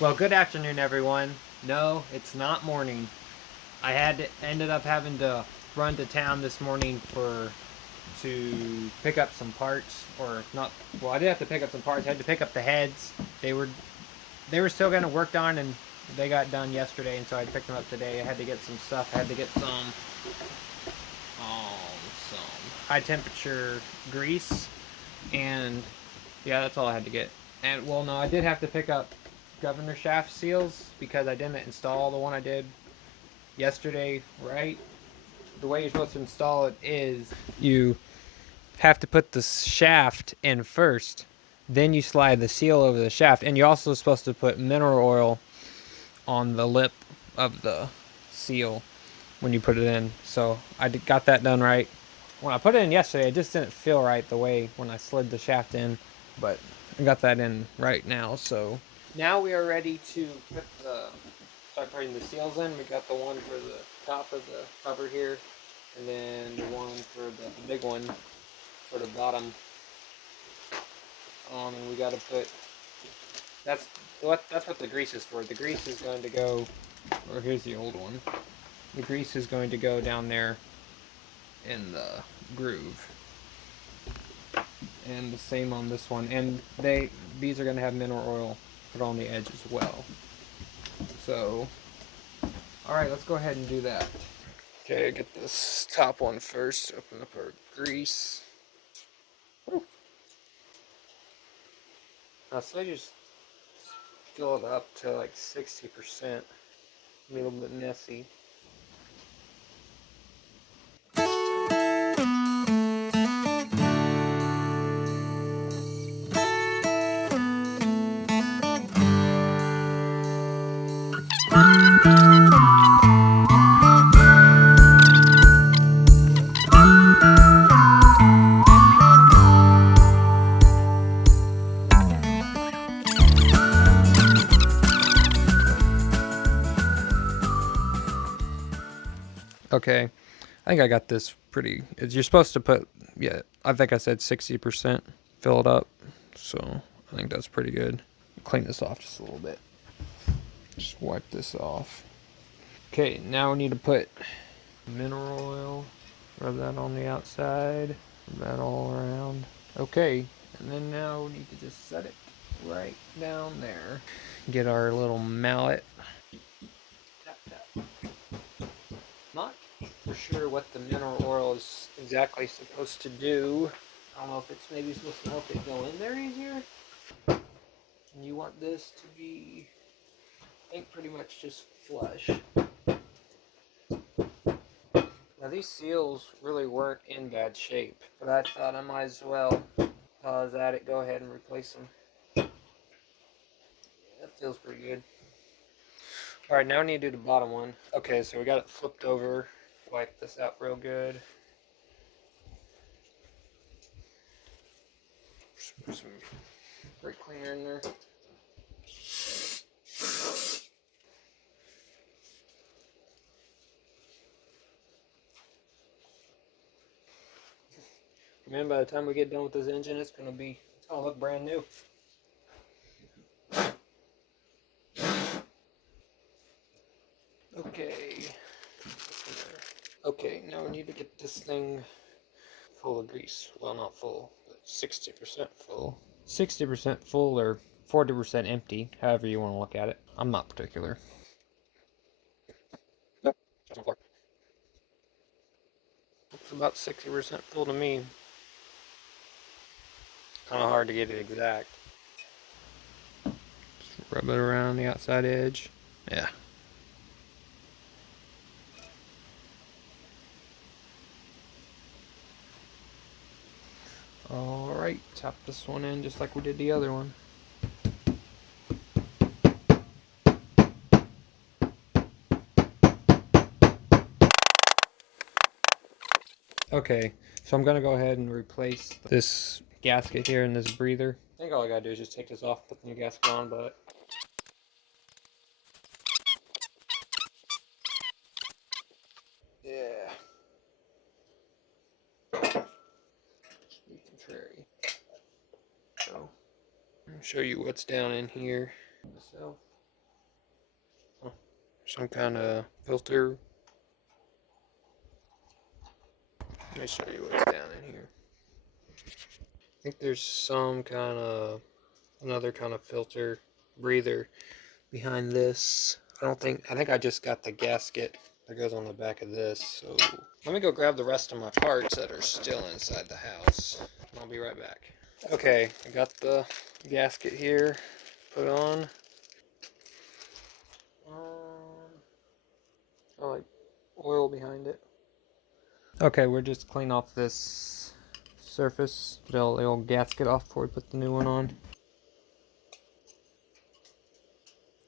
Well, good afternoon, everyone. No, it's not morning. Ended up having to run to town this morning to pick up some parts, or not. Well, I did have to pick up some parts. I had to pick up the heads. They were they were still getting worked on, and they got done yesterday, and so I picked them up today. I had to get some stuff. I had to get some high temperature grease, and yeah, that's all I had to get. And well, no, I did have to pick up governor shaft seals because I didn't install the one I did yesterday right. The way you're supposed to install it is you have to put the shaft in first, then you slide the seal over the shaft, and you're also supposed to put mineral oil on the lip of the seal when you put it in. So I got that done right. When I put it in yesterday, it just didn't feel right the way when I slid the shaft in, but I got that in right now. So now we are ready to start putting the seals in. We got the one for the top of the cover here, and then the one for the big one for the bottom. And we got to put that's what the grease is for. The grease is going to go, or here's the old one. The grease is going to go down there in the groove, and the same on this one. And these are going to have mineral oil put on the edge as well. So, all right, let's go ahead and do that. Okay, get this top one first. Open up our grease. Woo. Now, so I just fill it up to like 60%. A little bit messy. Okay, I think I got this pretty. You're supposed to put, yeah, I think I said 60%. Fill it up. So I think that's pretty good. Clean this off just a little bit. Just wipe this off. Okay, now we need to put mineral oil. Rub that on the outside. Rub that all around. Okay, and then now we need to just set it right down there. Get our little mallet. Tap, tap. Not for sure what the mineral oil is exactly supposed to do. I don't know if it's maybe supposed to help it go in there easier. And you want this to be, I think, pretty much just flush. Now these seals really weren't in bad shape, but I thought I might as well pause at it, go ahead and replace them. Yeah, that feels pretty good. Alright, now we need to do the bottom one. Okay, so we got it flipped over. Wipe this out real good. Put some brake cleaner in there. Man, by the time we get done with this engine, it's gonna look brand new. Okay. Okay, now we need to get this thing full of grease. Well, not full, but 60% full. 60% full or 40% empty, however you want to look at it. I'm not particular. Nope. It's about 60% full to me. Kind of hard to get it exact. Just rub it around the outside edge. Yeah. Alright, tap this one in just like we did the other one. Okay, so I'm gonna go ahead and replace this gasket here and this breather. I think all I gotta do is just take this off, put the new gasket on, but yeah. Just be contrary. So, I'll show you what's down in here. Myself. some kind of filter. Let me show you what's down in here. I think there's some kind of, another kind of filter breather behind this. I think I just got the gasket that goes on the back of this. So let me go grab the rest of my parts that are still inside the house. I'll be right back. Okay, I got the gasket here put on. Oh, like oil behind it. Okay, we're just cleaning off this surface, the old gasket off before we put the new one on.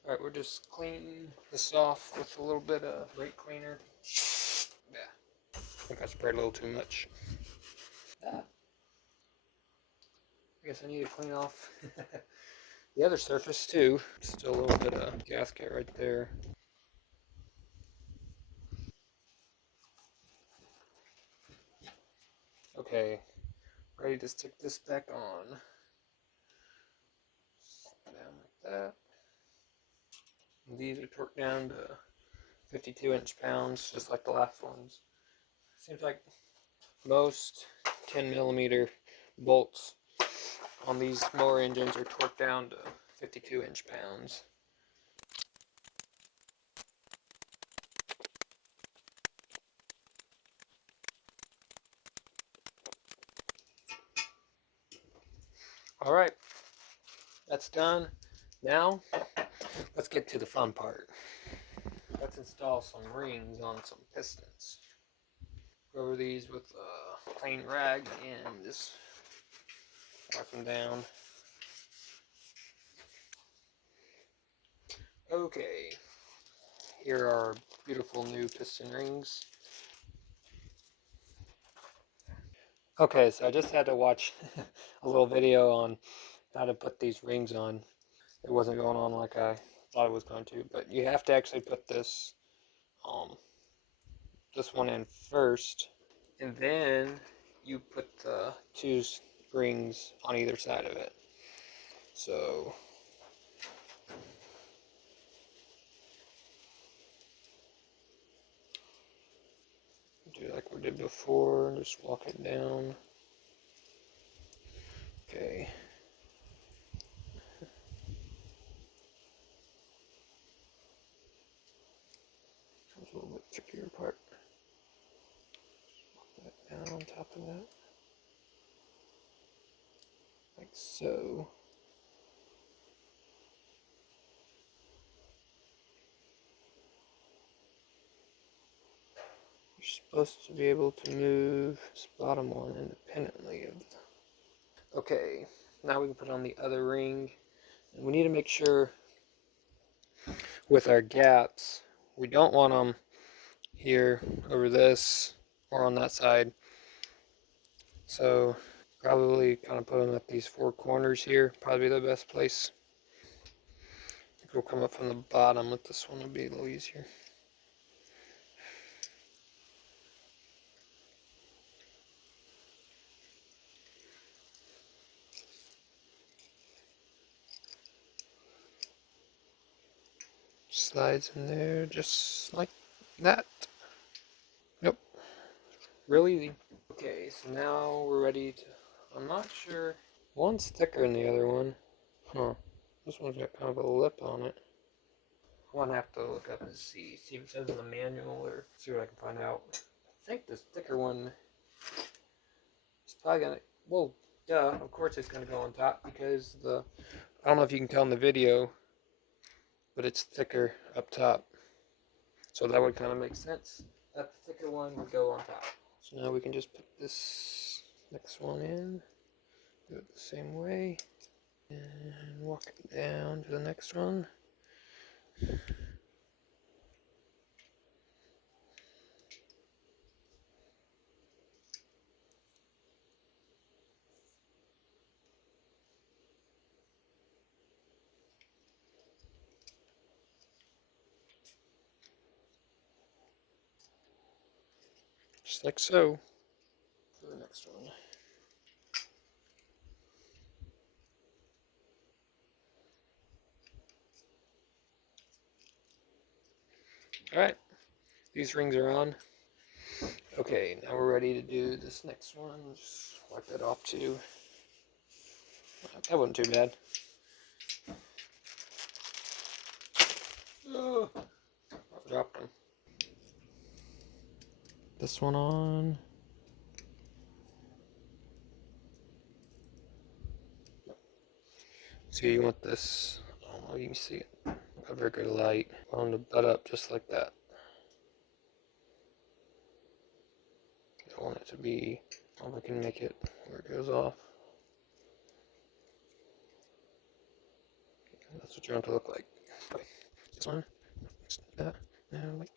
Alright, we're just cleaning this off with a little bit of brake cleaner. Yeah, I think I sprayed a little too much. Ah, I guess I need to clean off the other surface too. Still a little bit of gasket right there. Okay, ready to stick this back on. Down like that. And these are torqued down to 52 inch-pounds, just like the last ones. Seems like most 10mm bolts on these mower engines are torqued down to 52 inch-pounds. Alright, that's done. Now, let's get to the fun part. Let's install some rings on some pistons. Go over these with a clean rag and just wipe them down. Okay, here are our beautiful new piston rings. Okay, so I just had to watch a little video on how to put these rings on. It wasn't going on like I thought it was going to, but you have to actually put this one in first, and then you put the two rings on either side of it. So do like we did before, just walk it down. Okay. Comes a little bit trickier part. Walk that down on top of that. Like so. You're supposed to be able to move this bottom one independently of the... Okay, now we can put on the other ring. And we need to make sure with our gaps, we don't want them here over this or on that side. So probably kind of put them at these four corners here, probably the best place. I think we'll come up from the bottom with this one, will be a little easier. Slides in there just like that. Yep, real easy. Okay, so now we're ready to, I'm not sure, one's thicker than the other one. Huh, this one's got kind of a lip on it. I'm gonna have to look up and see if it says in the manual or see what I can find out. I think this thicker one is probably gonna, well, duh, of course it's gonna go on top because I don't know if you can tell in the video, but it's thicker up top. So that would kind of make sense. That thicker one would go on top. So now we can just put this next one in, do it the same way, and walk it down to the next one. Just like so. For the next one. Alright, these rings are on. Okay, now we're ready to do this next one. Just wipe that off too. That wasn't too bad. Oh, I dropped them. This one on. So you want this, I don't know if you can see it, a very good light. I want to butt up just like that. I want it to be, if I can make it where it goes off. That's what you want it to look like. Okay. This one, that, now like.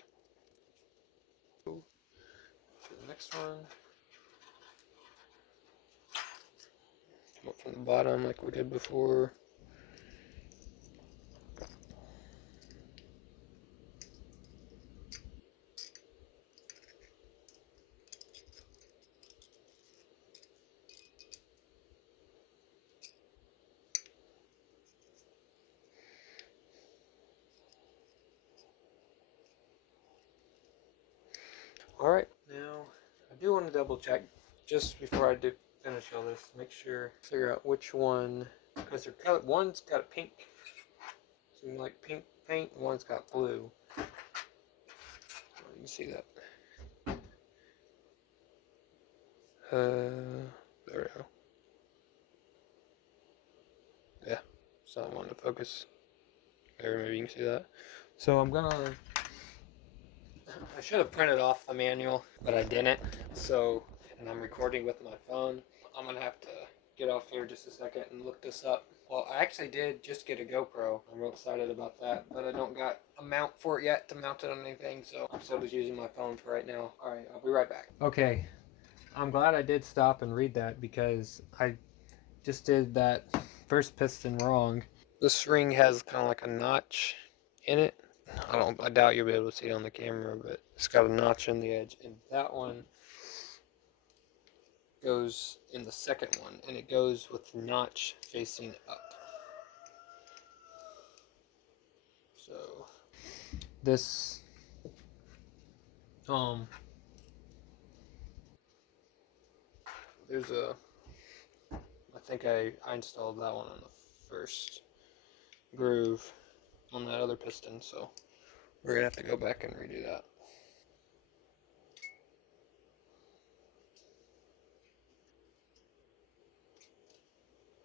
Go to the next one. Come up from the bottom like we did before. Alright, now I do want to double check just before I do finish all this. Make sure, figure out which one, because they're colored. One's got a pink, some like pink paint, and one's got blue. Oh, you can see that. There we go. Yeah, so I wanted to focus. There, maybe you can see that. So I'm gonna. I should have printed off the manual, but I didn't. So, and I'm recording with my phone. I'm gonna have to get off here just a second and look this up. Well, I actually did just get a GoPro. I'm real excited about that, but I don't got a mount for it yet to mount it on anything, so I'm still just using my phone for right now. Alright, I'll be right back. Okay, I'm glad I did stop and read that because I just did that first piston wrong. This ring has kind of like a notch in it. I doubt you'll be able to see it on the camera, but it's got a notch in the edge, and that one goes in the second one, and it goes with the notch facing up. So this there's a, I think I installed that one on the first groove on that other piston, so we're gonna have to go back and redo that.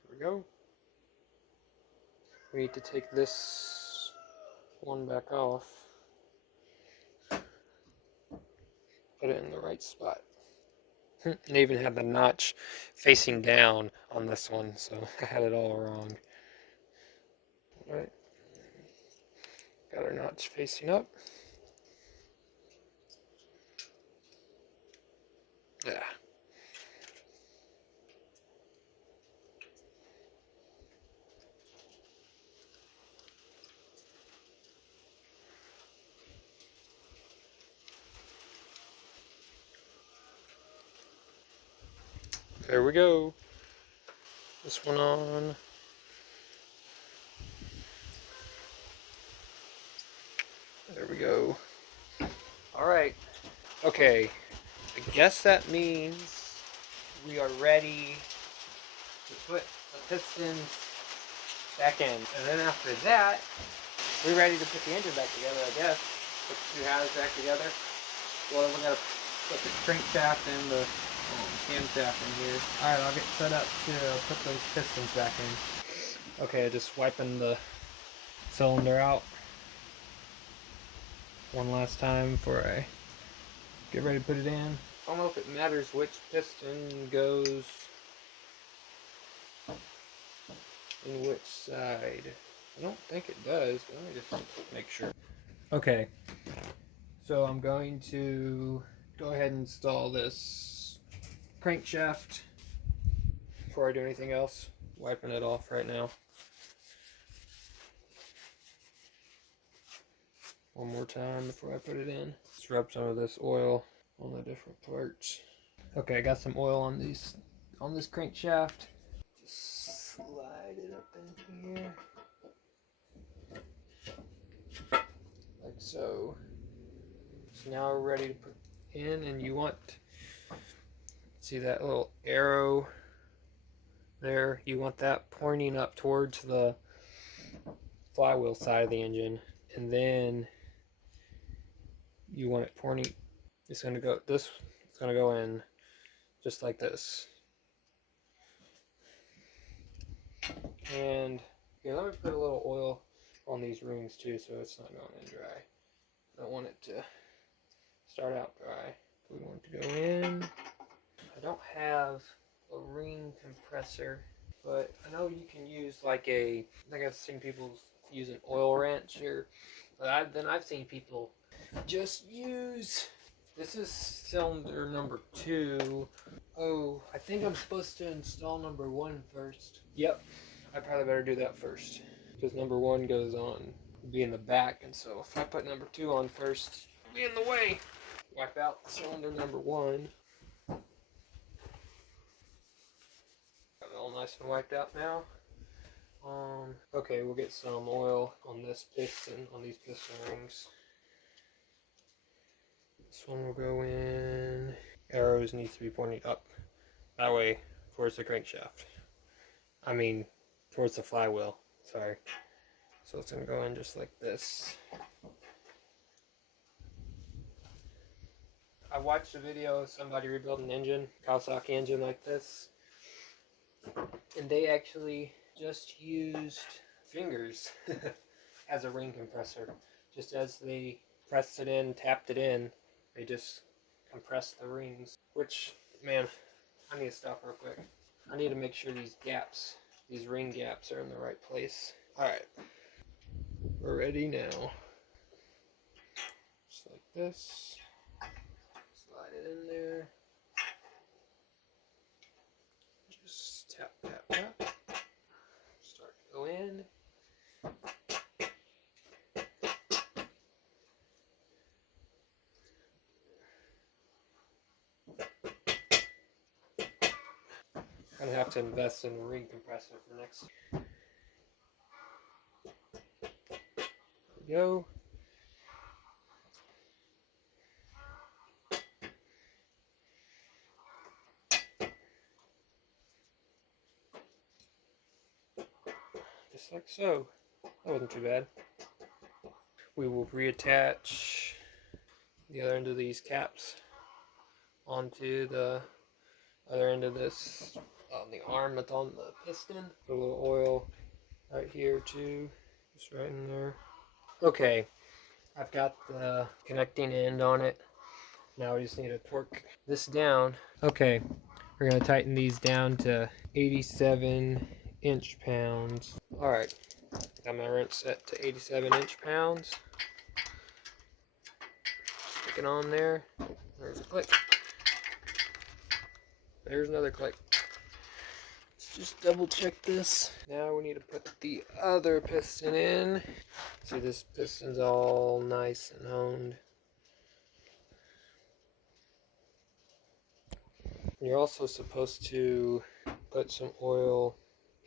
Here we go. We need to take this one back off, put it in the right spot. And even had the notch facing down on this one, so I had it all wrong. Alright, got our notch facing up. Yeah. There we go. This one on. There we go. Alright. Okay. I guess that means we are ready to put the pistons back in. And then after that, we're ready to put the engine back together, I guess. Put the two halves back together. Well, then we're going to put the crankshaft and the camshaft in here. Alright, I'll get set up to put those pistons back in. Okay, just wiping the cylinder out one last time before I get ready to put it in. I don't know if it matters which piston goes in which side. I don't think it does, but let me just make sure. Okay, so I'm going to go ahead and install this crankshaft before I do anything else. Wiping it off right now. One more time before I put it in. Just rub some of this oil on the different parts. Okay, I got some oil on this crankshaft. Just slide it up in here. Like so. So now we're ready to put in, and you want, see that little arrow there? You want that pointing up towards the flywheel side of the engine, and then you want it pointing, it's going to go, this, it's going to go in just like this. And yeah, let me put a little oil on these rings too, so it's not going in dry. I don't want it to start out dry. We want it to go in. I don't have a ring compressor, but I know you can use like I think I've seen people use an oil wrench, or then I've seen people just use, this is cylinder number 2. Oh, I think I'm supposed to install number 1 first. Yep, I probably better do that first, because number 1 goes on, be in the back, and so if I put number 2 on first, it'll be in the way. Wipe out cylinder number 1. Got it all nice and wiped out now. Okay, we'll get some oil on this piston, on these piston rings. This one will go in. Arrows needs to be pointing up. That way, towards the crankshaft. I mean, towards the flywheel. Sorry. So it's going to go in just like this. I watched a video of somebody rebuild an engine, Kawasaki engine like this. And they actually just used fingers as a ring compressor. Just as they pressed it in, tapped it in, they just compressed the rings. Which, man, I need to stop real quick. I need to make sure these gaps, these ring gaps, are in the right place. Alright, we're ready now. Just like this. Slide it in there. Just tap, tap, tap. Start to go in. I'm gonna have to invest in a ring compressor for next. There we go. Just like so. That wasn't too bad. We will reattach the other end of these caps onto the other end of this, on the arm that's on the piston. Put a little oil right here too, just right in there. Okay, I've got the connecting end on it. Now we just need to torque this down. Okay, we're gonna tighten these down to 87 inch-pounds. All right, got my wrench set to 87 inch-pounds. Stick it on there. There's a click. There's another click. Let's just double check this. Now we need to put the other piston in. See, this piston's all nice and honed. You're also supposed to put some oil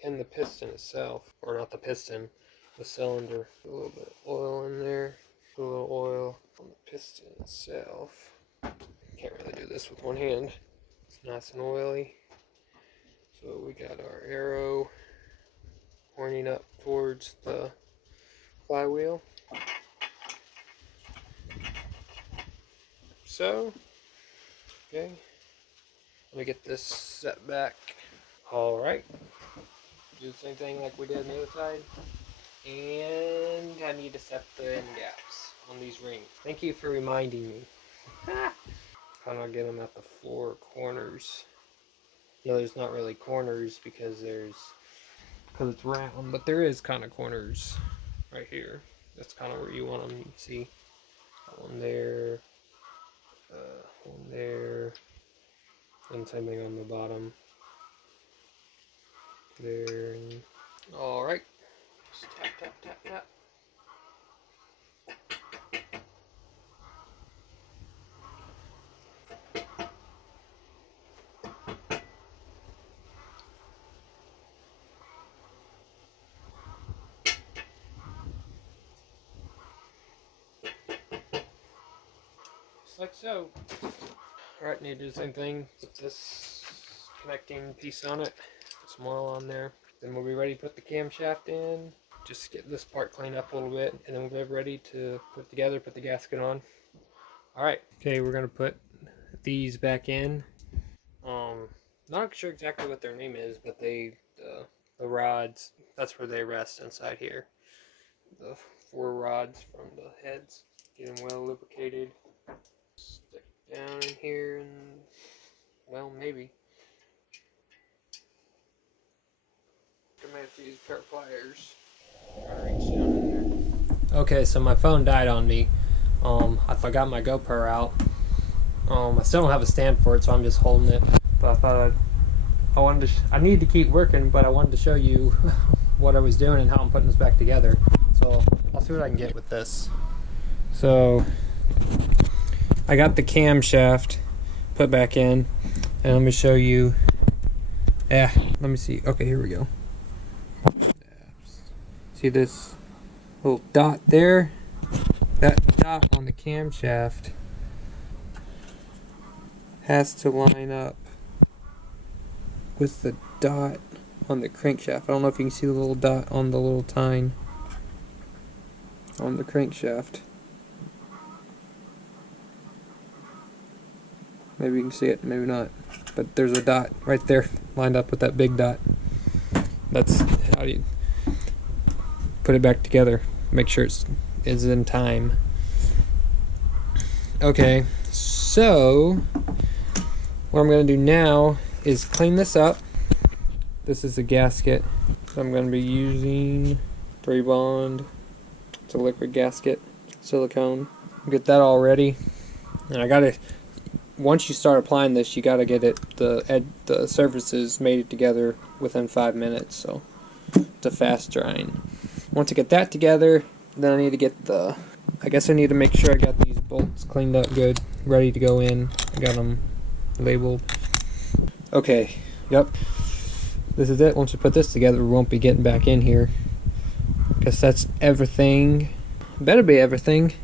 in the piston itself, or not the piston, the cylinder. Put a little bit of oil in there. Put a little oil on the piston itself. Can't really do this with one hand. It's nice and oily. So we got our arrow pointing up towards the flywheel. So, okay. Let me get this set back. Alright. Do the same thing like we did on the other side. And I need to set the end gaps on these rings. Thank you for reminding me. How do I get them at the floor corners? You know, there's not really corners because it's round, but there is kind of corners right here. That's kind of where you want them. You can see one there, one there, and same thing on the bottom. There. All right. Just tap, tap, tap, tap. like so. Alright, need to do the same thing. Put this connecting piece on it. Put some oil on there. Then we'll be ready to put the camshaft in. Just get this part cleaned up a little bit, and then we'll be ready to put it together, put the gasket on. Alright, okay, we're gonna put these back in. Not sure exactly what their name is, but the rods, that's where they rest inside here. The 4 rods from the heads. Get them well lubricated. Stick down in here and, well, maybe. I might have to use a pair of pliers. Reach down in there. Okay, so my phone died on me. I got my GoPro out. I still don't have a stand for it, so I'm just holding it. But I thought I needed to keep working, but I wanted to show you what I was doing and how I'm putting this back together. So I'll see what I can get with this. So I got the camshaft put back in, and let me show you. Yeah, let me see. Okay, here we go. See this little dot there? That dot on the camshaft has to line up with the dot on the crankshaft. I don't know if you can see the little dot on the little tine on the crankshaft. Maybe you can see it, maybe not. But there's a dot right there lined up with that big dot. That's how you put it back together. Make sure it's in time. Okay, so what I'm going to do now is clean this up. This is the gasket I'm going to be using. 3 bond. It's a liquid gasket, silicone. Get that all ready. And I gotta, once you start applying this, you gotta get it the surfaces made together within 5 minutes. So it's a fast drying. Once I get that together, then I need to get I guess I need to make sure I got these bolts cleaned up good, ready to go in. I got them labeled. Okay, yep. This is it. Once we put this together, we won't be getting back in here. Guess that's everything. Better be everything.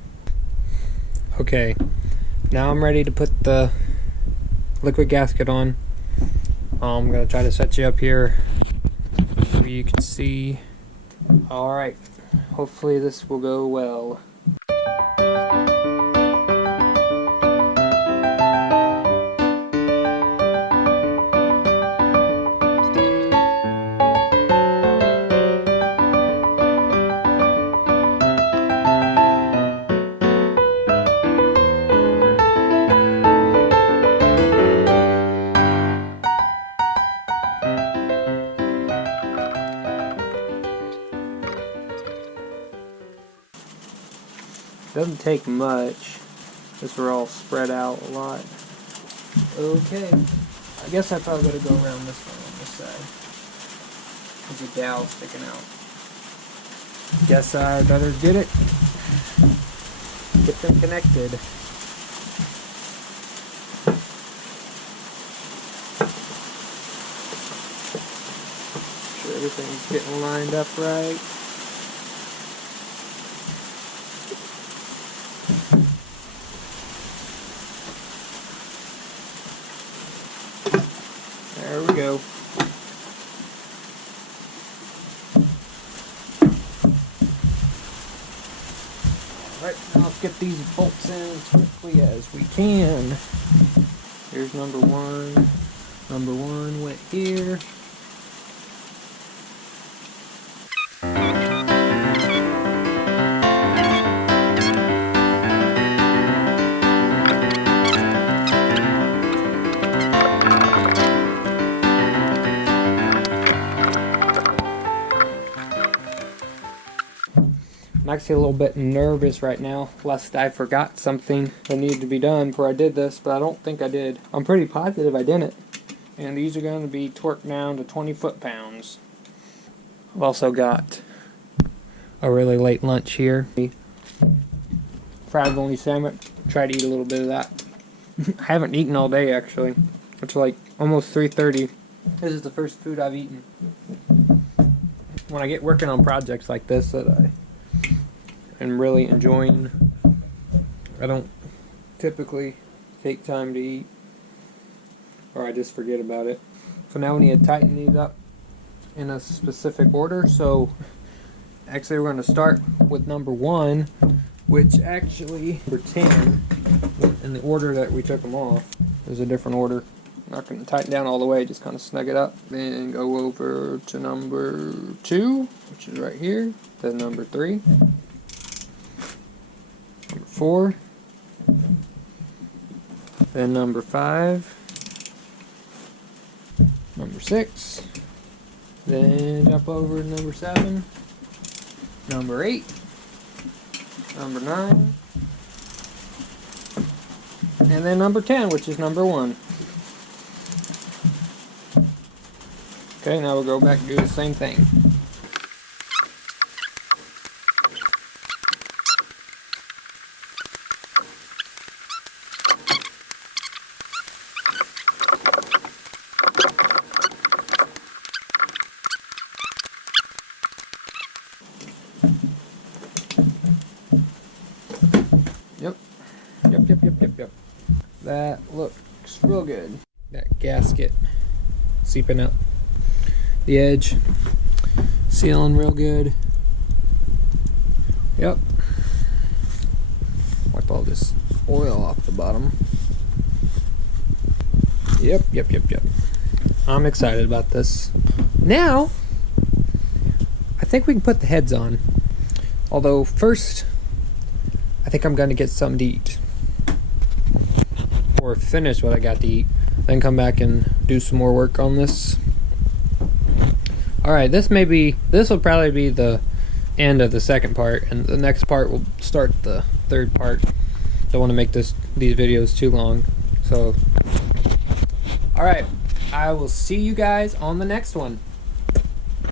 Okay, now I'm ready to put the liquid gasket on. I'm gonna try to set you up here so you can see. Alright, hopefully this will go well. Doesn't take much, because we're all spread out a lot. Okay, I guess I probably gotta go around this one on this side. There's a dowel sticking out. Guess I better get it. Get them connected. Make sure everything's getting lined up right. There we go. Alright, now let's get these bolts in as quickly as we can. Here's number 1. Number 1 went here. I'm actually a little bit nervous right now, lest I forgot something that needed to be done before I did this, but I don't think I did. I'm pretty positive I didn't. And these are going to be torqued down to 20 foot-pounds. I've also got a really late lunch here. Fried bologna sandwich. Try to eat a little bit of that. I haven't eaten all day, actually. It's like almost 3:30. This is the first food I've eaten. When I get working on projects like this that I'm really enjoying, I don't typically take time to eat, or I just forget about it. So now we need to tighten these up in a specific order. So actually we're going to start with number 1, which actually number 10, in the order that we took them off. There's a different order. I'm not going to tighten down all the way, just kind of snug it up. Then go over to number 2, which is right here. Then number 3. Number 4. Then number 5. Number 6. Then jump over to number 7. Number 8. Number 9. And then number 10, which is number 1. Okay, now we'll go back and do the same thing. Yep. That looks real good. That gasket seeping out the edge, sealing real good. Yep. Wipe all this oil off the bottom. Yep. I'm excited about this. Now, I think we can put the heads on. Although first, I think I'm going to get something to eat. Or finish what I got to eat. Then come back and do some more work on this. Alright, this will probably be the end of the second part, and the next part will start the third part. Don't want to make these videos too long. So, alright, I will see you guys on the next one.